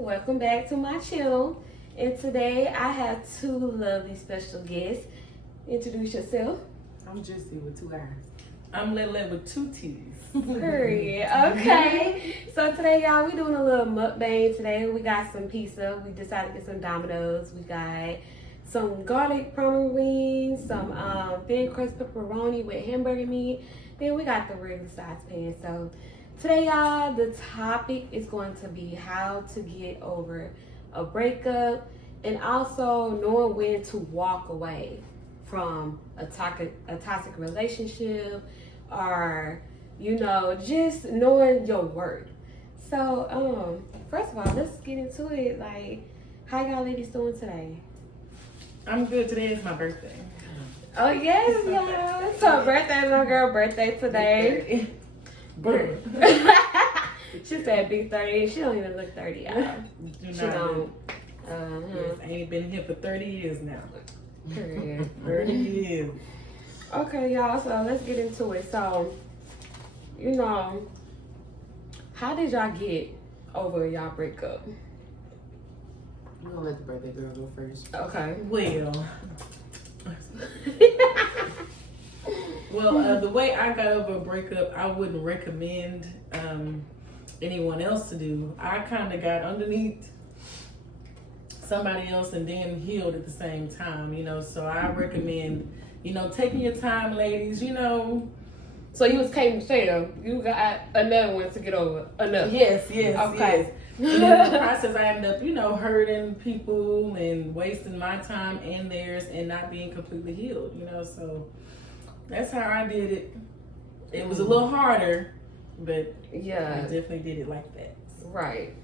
welcome back to my channel. And today I have two lovely special guests. Introduce yourself. I'm Juicy with 2 eyes. I'm Lett with 2 T's. Period. Okay. So today, y'all, we doing a little mukbang today. We got some pizza. We decided to get some Domino's. We got some garlic parma wings, some thin crust pepperoni with hamburger meat. Then we got the regular size pan. So today, y'all, the topic is going to be how to get over a breakup and also knowing when to walk away from a toxic relationship, or just knowing your worth. So first of all, let's get into it. Like, how y'all ladies doing today? I'm good. Today is my birthday. Oh yes, y'all. So birthday, my girl birthday today. She said big 30. She don't even look 30, y'all. She don't. Yes, I ain't been here for 30 years now. Period. 30 years. Okay, y'all, so let's get into it. So, how did y'all get over y'all breakup? I'm gonna let the birthday girl go first. Okay. Well, the way I got over a breakup, I wouldn't recommend anyone else to do. I kind of got underneath somebody else and then healed at the same time, so I recommend, taking your time, ladies, So you was came to say you got another one to get over. Enough. Yes. Okay. Yes. And in the process, I ended up, hurting people and wasting my time and theirs and not being completely healed, so that's how I did it. It was a little harder, but yeah, I definitely did it like that. Right.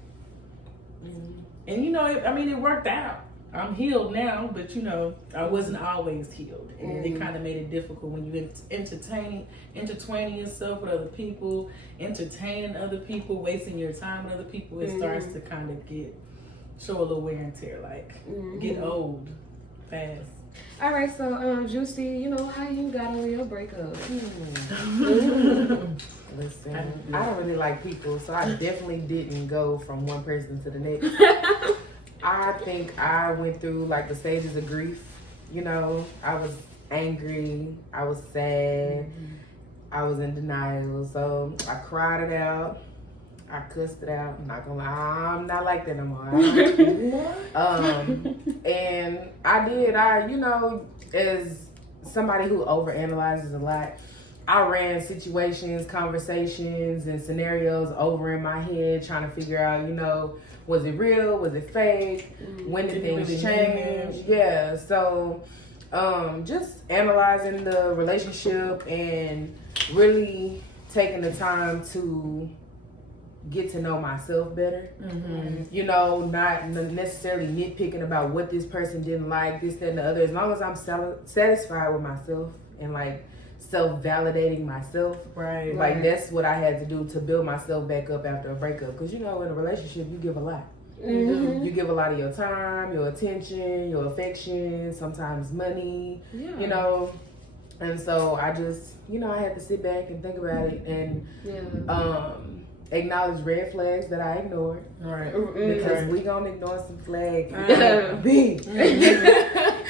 And it worked out. I'm healed now, but I wasn't always healed. And it kind of made it difficult when you intertwining yourself with other people, entertaining other people, wasting your time with other people. It starts to kind of show a little wear and tear, get old fast. All right, so Juicy, how you got over your breakup? Listen, I don't really like people, so I definitely didn't go from one person to the next. I think I went through the stages of grief. I was angry, I was sad, I was in denial. So I cried it out, I cussed it out. I'm not gonna lie, I'm not like that no more. And I did. As somebody who overanalyzes a lot, I ran situations, conversations, and scenarios over in my head, trying to figure out, was it real? Was it fake? When did things change? Yeah. So, just analyzing the relationship and really taking the time to get to know myself better. Not necessarily nitpicking about what this person didn't like, this, that, and the other. As long as I'm satisfied with myself and self-validating myself. Right. That's what I had to do to build myself back up after a breakup. Because, in a relationship, you give a lot. You give a lot of your time, your attention, your affection, sometimes money, And so I just, I had to sit back and think about it and acknowledge red flags that I ignored. Right. Because we gonna ignore some flags.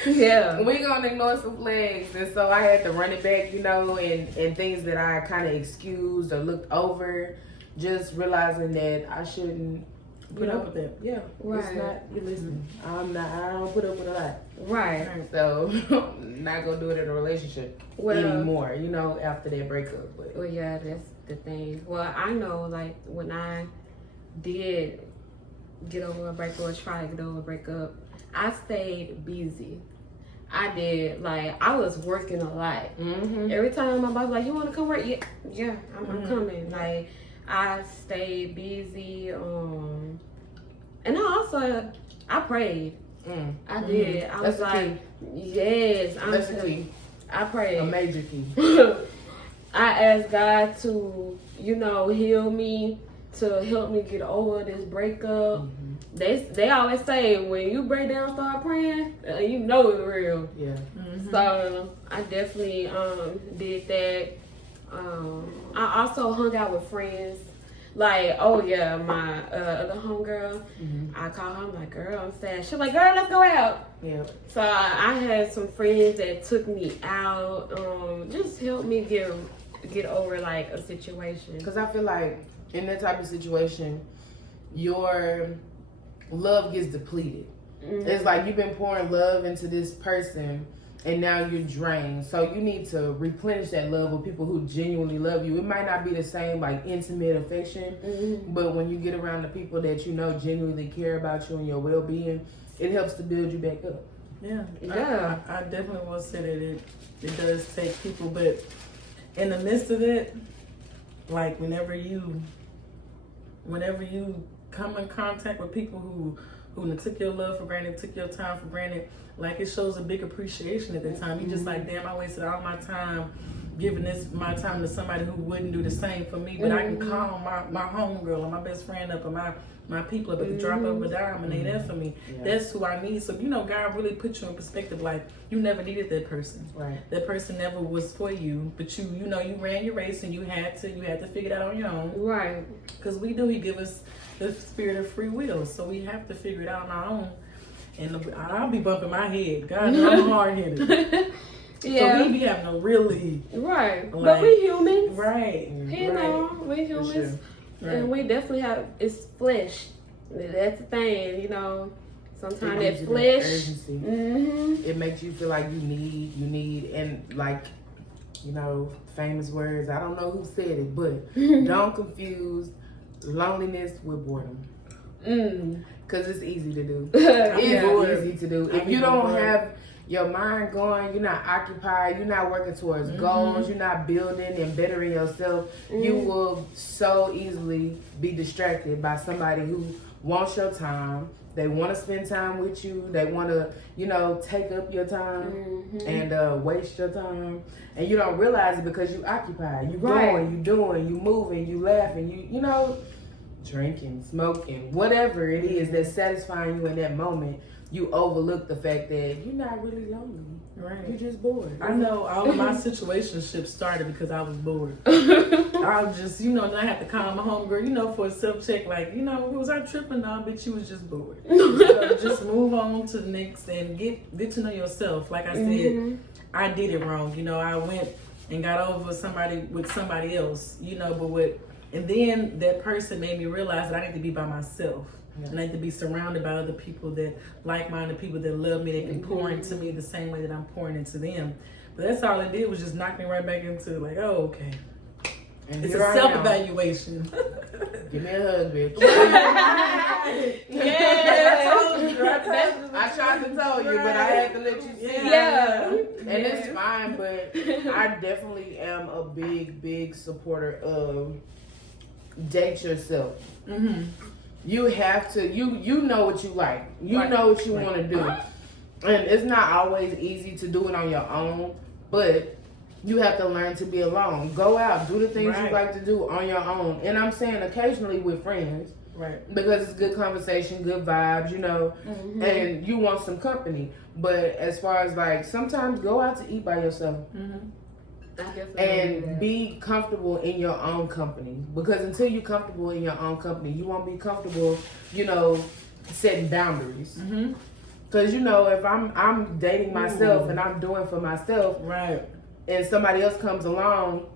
Yeah. We gonna ignore some flags. And so I had to run it back, and things that I kind of excused or looked over, just realizing that I shouldn't put up with that. Yeah. Right. It's not, you listen, I don't put up with a lot. Right. So not gonna do it in a relationship anymore, after that breakup. But well, yeah, that's the thing. Well, I know, when I did get over a breakup or try to get over a breakup, I stayed busy. I did. I was working a lot. Every time my boss was like, you want to come work? Yeah, I'm coming. I stayed busy. And I prayed. I did. I was like, yes. That's the key. I prayed. A major key. I asked God to, heal me, to help me get over this breakup. They always say when you break down, start praying, it's real. Yeah. So I definitely did that. I also hung out with friends. Like, oh yeah, my other homegirl, I call her, I'm like, girl, I'm sad. She's like, girl, let's go out. Yeah. So I had some friends that took me out, just helped me get over like a situation. Because I feel like in that type of situation, your love gets depleted. It's like you've been pouring love into this person and now you're drained. So you need to replenish that love with people who genuinely love you. It might not be the same like intimate affection, but when you get around the people that you know genuinely care about you and your well-being, it helps to build you back up. Yeah. I definitely will say that it does take people, but in the midst of it, like whenever you come in contact with people who took your love for granted, took your time for granted, like it shows a big appreciation at that time. You just like, damn, I wasted all my time giving my time to somebody who wouldn't do the same for me, but I can call my homegirl or my best friend up or my people up at the drop of a dime and they there for me. Yeah. That's who I need. So, God really put you in perspective. Like, you never needed that person. Right. That person never was for you, but you ran your race and you had to figure it out on your own. Right. Because he give us the spirit of free will. So we have to figure it out on our own. And I'll be bumping my head. God, I'm hard-headed. Yeah. So we be having a really... Right. Like, but we humans. Right. You know, we humans. Sure. Right. And we definitely have, it's flesh. That's the thing, Sometimes that flesh. Urgency. It makes you feel like you need, and like, famous words. I don't know who said it, but don't confuse loneliness with boredom. Because it's easy to do. It's easy to do. If you don't have your mind going, you're not occupied, you're not working towards goals, you're not building and bettering yourself, you will so easily be distracted by somebody who wants your time. They want to spend time with you. They want to, take up your time and waste your time. And you don't realize it because you occupied. You going, you doing, you moving, you laughing, you drinking, smoking, whatever it is that's satisfying you in that moment. You overlook the fact that you're not really lonely. Right. You're just bored. I know all of my situationships started because I was bored. I was just, then I had to call my homegirl, for a self-check, like, was I tripping? No, bitch, you was just bored. So just move on to the next and get to know yourself. Like I said, I did it wrong. I went and got over somebody with somebody else, and then that person made me realize that I need to be by myself. And I need to be surrounded by other people like-minded people that love me, that can pour into me the same way that I'm pouring into them. But that's all it did was just knock me right back into like, oh, okay. And it's a self-evaluation. Give me a hug, bitch. Yeah. I tried to tell you, but I had to let you see. Yeah. And it's fine, but I definitely am a big, big supporter of date yourself. You have to, you know what you like. You know what you want to do. And it's not always easy to do it on your own, but you have to learn to be alone. Go out, do the things you like to do on your own. And I'm saying occasionally with friends. Right. Because it's good conversation, good vibes, and you want some company. But as far as like, sometimes go out to eat by yourself. And be comfortable in your own company, because until you're comfortable in your own company, you won't be comfortable, setting boundaries. Because if I'm dating myself and I'm doing for myself, and somebody else comes along,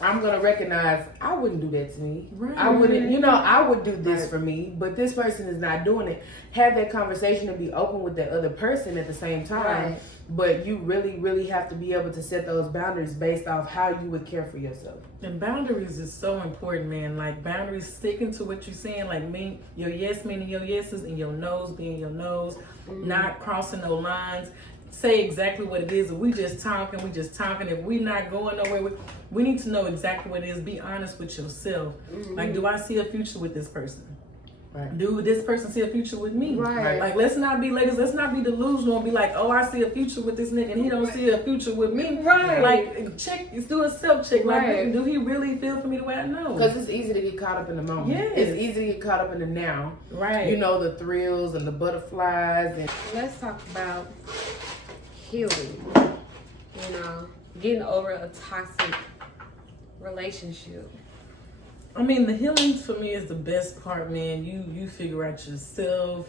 I'm gonna recognize I wouldn't do that to me. I wouldn't, I would do this for me, but this person is not doing it. Have that conversation and be open with that other person at the same time. But you really, really have to be able to set those boundaries based off how you would care for yourself. And boundaries is so important, man. Like boundaries, sticking to what you're saying. Like your yes meaning your yeses and your no's being your no's. Not crossing no lines. Say exactly what it is. If we just talking. If we not going nowhere, we need to know exactly what it is. Be honest with yourself. Like, do I see a future with this person? Do this person see a future with me? Like, let's not be delusional and be like, oh, I see a future with this nigga and he don't see a future with me. Like, do a self-check. Like, do he really feel for me the way I know? Because it's easy to get caught up in the moment. It's easy to get caught up in the now. The thrills and the butterflies. And let's talk about healing. Getting over a toxic relationship. I mean, the healing for me is the best part, man. You figure out yourself,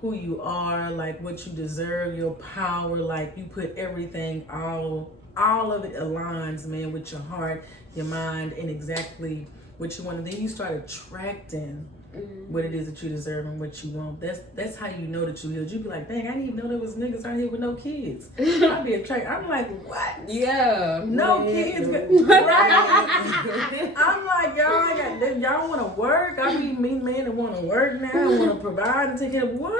who you are, like what you deserve, your power. Like you put everything, all of it aligns, man, with your heart, your mind, and exactly what you want. And then you start attracting what it is that you deserve and what you want. That's how you know that you healed. You be like, dang, I didn't even know there was niggas out here with no kids. I be attracted. I'm like, what? Yeah. No kids. Right? I'm like, y'all want to work? I mean, me men that want to work now, want to provide and take care of what?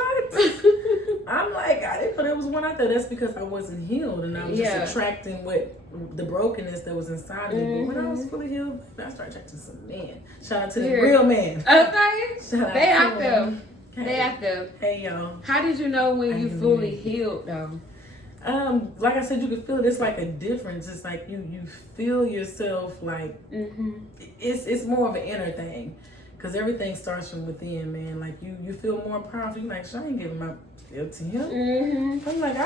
I'm like, I didn't know there was one out there. That's because I wasn't healed, and I was just attracting what the brokenness that was inside of me. But when I was fully healed, I started attracting some men. Shout out to the real men. Okay. Shout out They to out there. them. They out there. Hey y'all. How did you know when you fully healed though? Like I said, you can feel it. It's like a difference. It's like you feel yourself like it's more of an inner thing, because everything starts from within, man. Like you feel more powerful. You like, I ain't giving my feel to him. I'm like,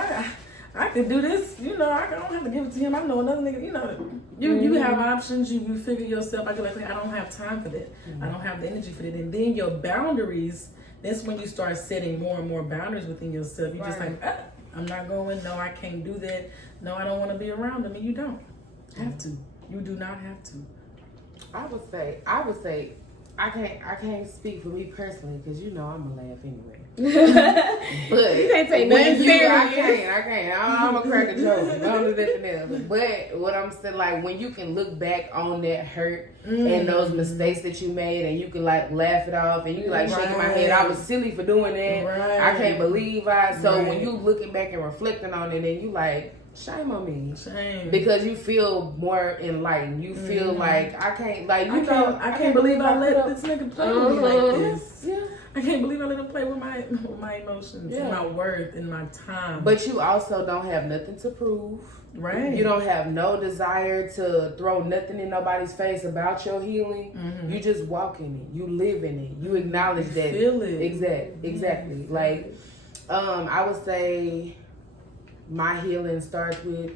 I could do this. You know, I don't have to give it to him. I know another nigga. You know, you have options. You figure yourself. I feel like I don't have time for that. I don't have the energy for that. And then your boundaries. That's when you start setting more and more boundaries within yourself. You just like, I'm not going. No, I can't do that. No, I don't want to be around them. And you don't have to. You do not have to. I would say, I can't speak for me personally, because you know I'm gonna laugh anyway. But you can't take nothing serious. I can't. I'm gonna crack a joke. Don't do nothing else. But what I'm saying, like, when you can look back on that hurt and those mistakes that you made, and you can like laugh it off, and you can like shaking my head, I was silly for doing that. Right. I can't believe I. So when you looking back and reflecting on it, and you like, shame on me. Shame. Because you feel more enlightened. You feel like I can't believe I let this nigga play with me like this. Yeah. I can't believe I let him play with my emotions and my worth and my time. But you also don't have nothing to prove. Right. You don't have no desire to throw nothing in nobody's face about your healing. You just walk in it. You live in it. You acknowledge that. Feel it. Exactly. Like, I would say my healing starts with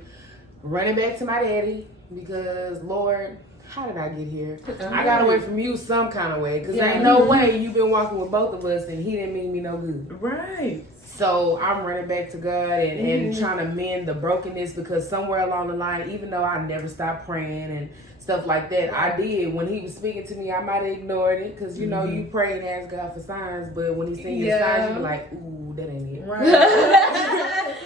running back to my daddy, because Lord, how did I get here? I got away from you some kind of way, because there ain't no way you've been walking with both of us and he didn't mean me no good. Right. So I'm running back to God and trying to mend the brokenness, because somewhere along the line, even though I never stopped praying and stuff like that, I did. When he was speaking to me, I might have ignored it, because you know you pray and ask God for signs, but when he sends you signs, you be like, ooh, that ain't it. Right.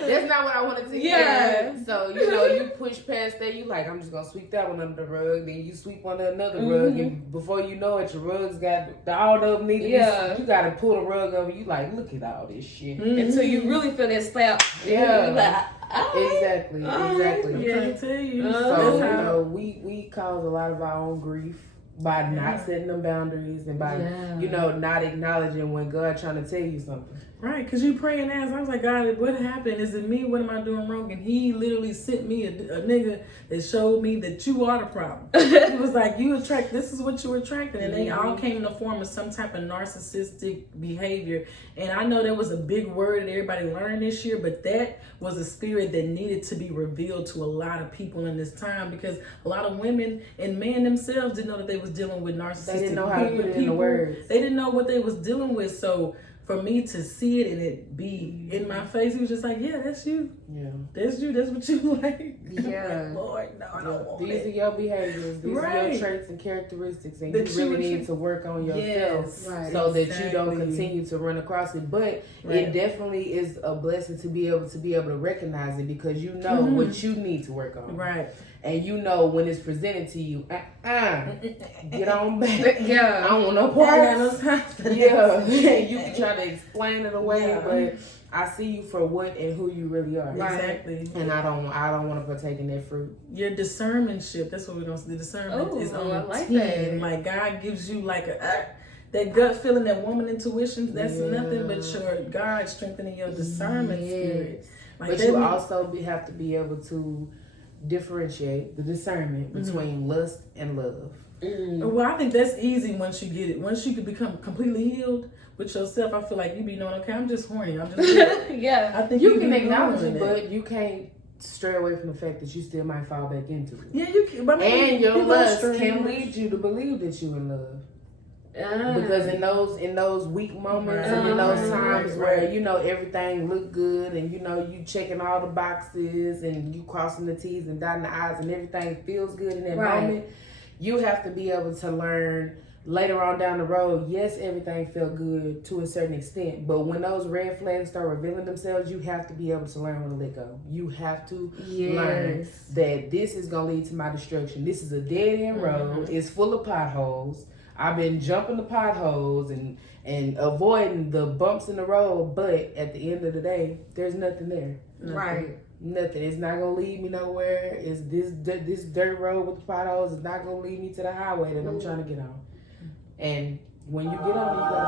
That's not what I wanted to hear. So, you know, you push past that. You like, I'm just going to sweep that one under the rug. Then you sweep under another rug. And before you know it, your rug's got all of them needed. You got to pull the rug over. You like, look at all this shit. Until you really feel that slap. Yeah. Like, Exactly. I'm trying to tell you. So, you know, we cause a lot of our own grief by not setting them boundaries and by, you know, not acknowledging when God trying to tell you something. Right, because you praying as I was like, God, what happened? Is it me? What am I doing wrong? And he literally sent me a nigga that showed me that you are the problem. He was like, this is what you attracted. And they all came in the form of some type of narcissistic behavior. And I know that was a big word that everybody learned this year, but that was a spirit that needed to be revealed to a lot of people in this time, because a lot of women and men themselves didn't know that they was dealing with narcissistic They didn't know how to put it people. in the words. They didn't know what they was dealing with. So for me to see it and it be in my face, he was just like, yeah, that's you. Yeah. That's you. That's what you like. Yeah. Like, Lord, no, I don't want These it. are your behaviors. These are your traits and characteristics. And you really need to work on yourself so that you don't continue to run across it. But it definitely is a blessing to be able to recognize it, because you know what you need to work on. Right. And you know when it's presented to you, get on back. Yeah. I don't want no parts. You can try to explain it away, but I see you for what and who you really are. Exactly. And I don't want to partake in that fruit. Your discernmentship, that's what we're going to say. The discernment is on I like 10. that. Like, God gives you like that gut feeling, that woman intuition, that's nothing but your God strengthening your discernment spirit. Like, but you also have to be able to differentiate the discernment between lust and love. Well, I think that's easy once you get it. Once you can become completely healed with yourself, I feel like you be knowing, okay, I'm just horny. I'm just yeah. I think you can acknowledge it, but you can't stray away from the fact that you still might fall back into it. Yeah, you can. But I mean, And your you go lust straight. can lead you to believe that you in love. Because in those weak moments and in those times where you know everything look good and you know you checking all the boxes and you crossing the T's and dotting the I's and everything feels good in that moment, you have to be able to learn later on down the road. Yes, everything felt good to a certain extent, but when those red flags start revealing themselves, you have to be able to learn when to let go. You have to learn that this is gonna lead to my destruction. This is a dead end road. It's full of potholes. I've been jumping the potholes and avoiding the bumps in the road, but at the end of the day, there's nothing there. Nothing. It's not gonna lead me nowhere. It's this dirt road with the potholes is not gonna lead me to the highway that I'm trying to get on. And when you get on it, you gotta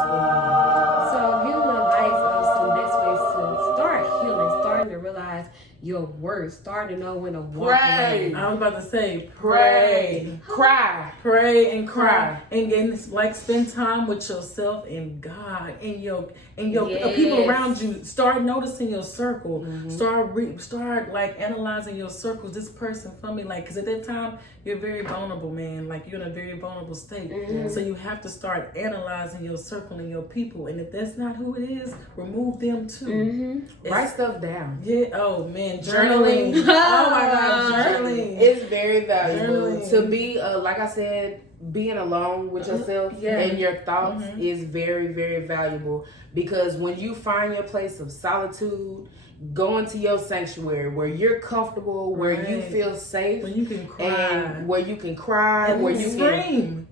stay. So give them advice of some best ways to start healing, starting to realize your worth, starting to know when to walk away. I was about to say, pray. Cry. Pray and cry. And it's like spend time with yourself and God and your people around you. Start noticing your circle. Start like analyzing your circles. This person for me, like, because at that time you're very vulnerable, man. Like you're in a very vulnerable state. So you have to start analyzing your circle and your people. And if that's not who it is, remove them too. Write stuff down. Yeah. Oh man, journaling. Oh my God, journaling. It's very valuable Journaling. to be, like I said, being alone with yourself and your thoughts is very, very valuable, because when you find your place of solitude, going to your sanctuary where you're comfortable, where you feel safe, where you can cry, and where you can cry, and where you scream.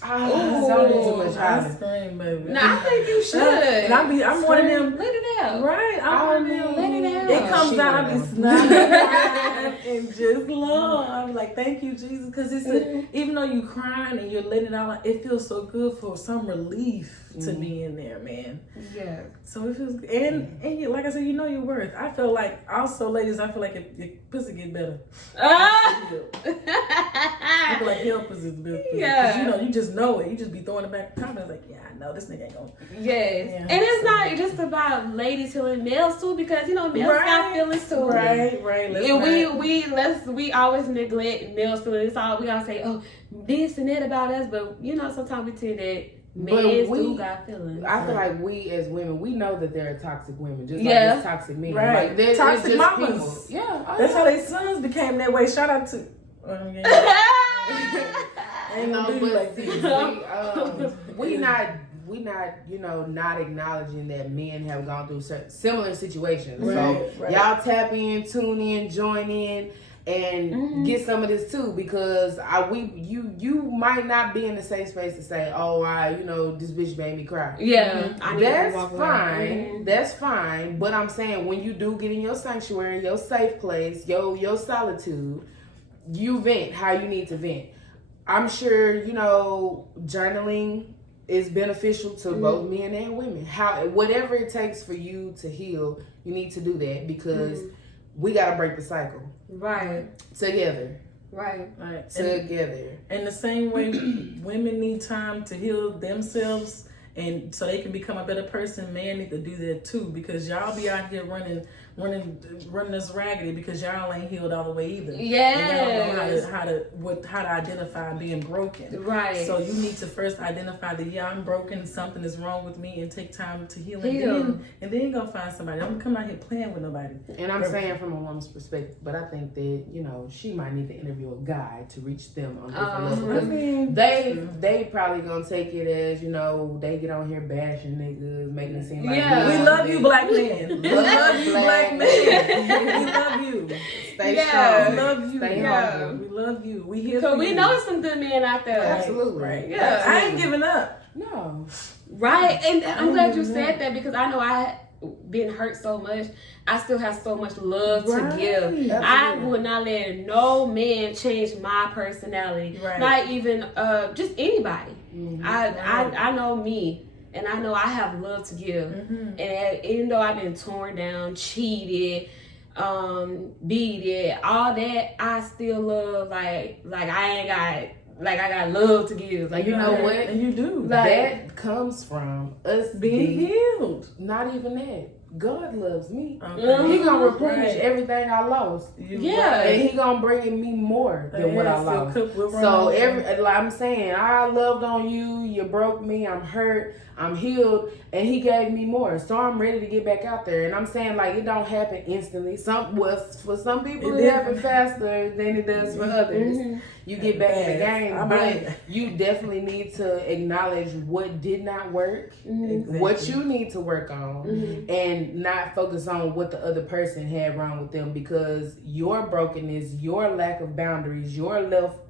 Don't do too much I hollering. scream, baby. No, I think you should. And I'm one of them. Let it out. Right, I'm one of them. Let it out. It comes out. I be snapping and just Lord. I'm like, thank you, Jesus, because it's even though you crying and you're letting it out, it feels so good for some relief to be in there, man. Yeah. So it feels, and you, like I said, you know your worth. I feel like also, ladies, I feel like if your pussy get better. I feel like your pussy is better. Yeah. You know, you just know it. You just be throwing it back. Comments like, yeah, I know this nigga ain't gonna. Yes. Yeah, and it's not just about ladies healing, males too, because you know males got feelings too. Right. And we always neglect males feelings. It's all we all say, oh, this and that about us, but you know sometimes we tend that men do got feelings. I feel like we as women, we know that there are toxic women, just like there's toxic men. Right. Like there's toxic just mamas. People. Yeah. That's how their sons became that way. Shout out to. Ain't gonna do like this. We not, you know, not acknowledging that men have gone through similar situations. So y'all tap in, tune in, join in, and get some of this too, because you might not be in the safe space to say, oh, you know, this bitch made me cry. Yeah, that's fine. That's fine. But I'm saying when you do get in your sanctuary, your safe place, your solitude, you vent how you need to vent. I'm sure, you know, journaling is beneficial to both men and women. Whatever it takes for you to heal, you need to do that, because we gotta break the cycle. Right. Together. Right. Together. In the same way, women need time to heal themselves, and so they can become a better person. Men need to do that too, because y'all be out here running us raggedy because y'all ain't healed all the way either. Yeah. And y'all know how to identify being broken. Right. So you need to first identify that I'm broken, something is wrong with me, and take time to heal. And then go find somebody. Don't come out here playing with nobody. And I'm saying from a woman's perspective, but I think that, you know, she might need to interview a guy to reach them on different levels. They probably gonna take it as, you know, they get on here bashing niggas, making it seem like we love you, black men. We love you, black men. We love you. Stay strong. We love you. Stay humble. We love you. We here so for we you. know some good men out there. Absolutely. Right. Yeah. I ain't giving up. No. Right. And I'm glad you said that, because I know I been hurt so much. I still have so much love to give. Absolutely. I would not let no man change my personality. Right. Not even just anybody. I know me. And I know I have love to give. And even though I've been torn down, cheated, beaten, all that, I still love, like I got love to give. Like, you know what? And you do. That comes from us being healed. Not even that. God loves me. Okay. He gonna replenish Right. everything I lost. Yeah. And he gonna bring in me more than what I Yes, your lost. cup will run So over. like I'm saying, I loved on you, you broke me, I'm hurt, I'm healed, and he gave me more. So I'm ready to get back out there. And I'm saying like it don't happen instantly. For some people it happens faster than it does for others. Mhm. You get back in the game, I but might- you definitely need to acknowledge what did not work, Mhm. what you need to work on, Mhm. and not focus on what the other person had wrong with them, because your brokenness, your lack of boundaries, your lack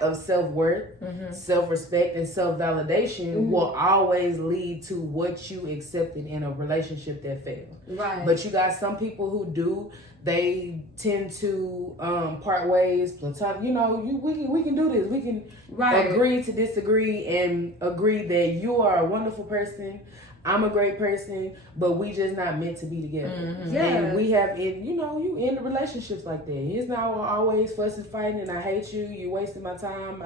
of self-worth, self-respect, and self-validation will always lead to what you accepted in a relationship that failed. Right. But you got some people who do. They tend to part ways. Platonic, we can do this. We can agree to disagree and agree that you are a wonderful person. I'm a great person, but we just not meant to be together. Yeah. And we have you end relationships like that. It's not always fussing, fighting, and I hate you. You wasting my time.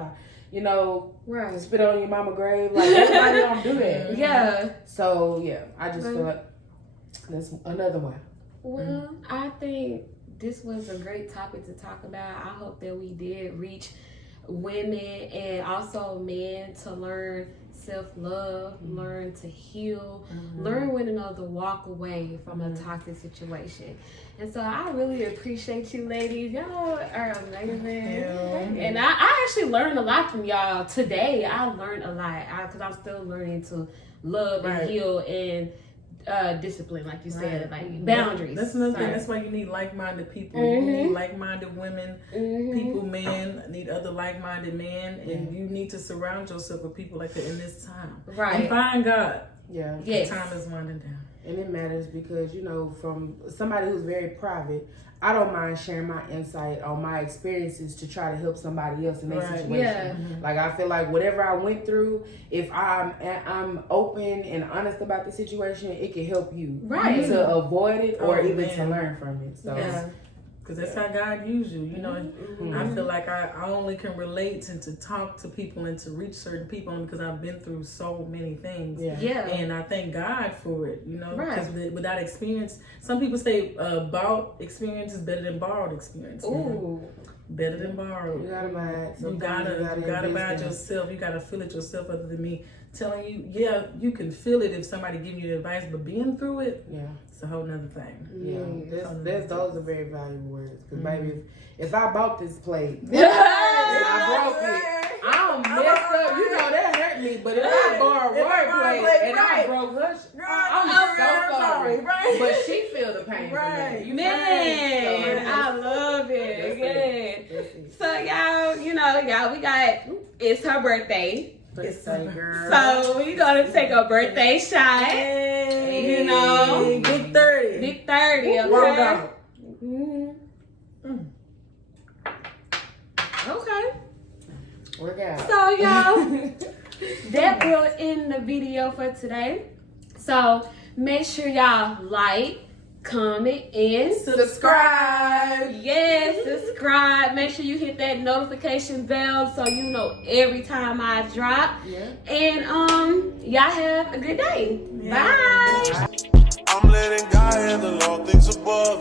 Right. Spit on your mama grave. Like everybody don't do that. Yeah. So yeah, I just feel like that's another one. Well, I think this was a great topic to talk about. I hope that we did reach women and also men to learn self-love, learn to heal, learn when to know to walk away from a toxic situation. And so I really appreciate you ladies. Y'all are amazing. And I actually learned a lot from y'all today. I learned a lot because I'm still learning to love and heal and discipline, like you said, like boundaries. That's another thing. That's why you need like-minded people. You need like-minded women, people, men need other like-minded men, and you need to surround yourself with people like that in this time. Right. And find God. Yeah. Yes. Time is winding down. And it matters because, from somebody who's very private, I don't mind sharing my insight on my experiences to try to help somebody else in their situation. Yeah. Like, I feel like whatever I went through, if I'm open and honest about the situation, it can help you to avoid it or even to learn from it. So. Yeah. Because that's how God used you. I feel like I only can relate and to talk to people and to reach certain people because I've been through so many things. Yeah. And I thank God for it, Right. because without experience, some people say bought experience is better than borrowed experience. Ooh. Better than borrowed. You gotta buy it. You gotta buy it yourself. You gotta feel it yourself. Other than me telling you, yeah, you can feel it if somebody giving you the advice, but being through it, it's a whole nother thing. Yeah, those are very valuable words. Because baby, if I bought this plate and I broke it, I don't mess up. That hurt me. But if I bought a word plate and I broke her, I'm so sorry. But she feel the pain. Right. For me. Man, I love it. Good. So y'all, we got, it's her birthday. Girl. So we gonna take a birthday shot. Hey, Big 30. Big 30, okay? Work out. Okay. Work out. So y'all, that will end the video for today. So make sure y'all like, comment, and Subscribe. yes, subscribe. Make sure you hit that notification bell so you know every time I drop. Yeah. And y'all have a good day. Yeah. Bye. I'm letting God handle all things above.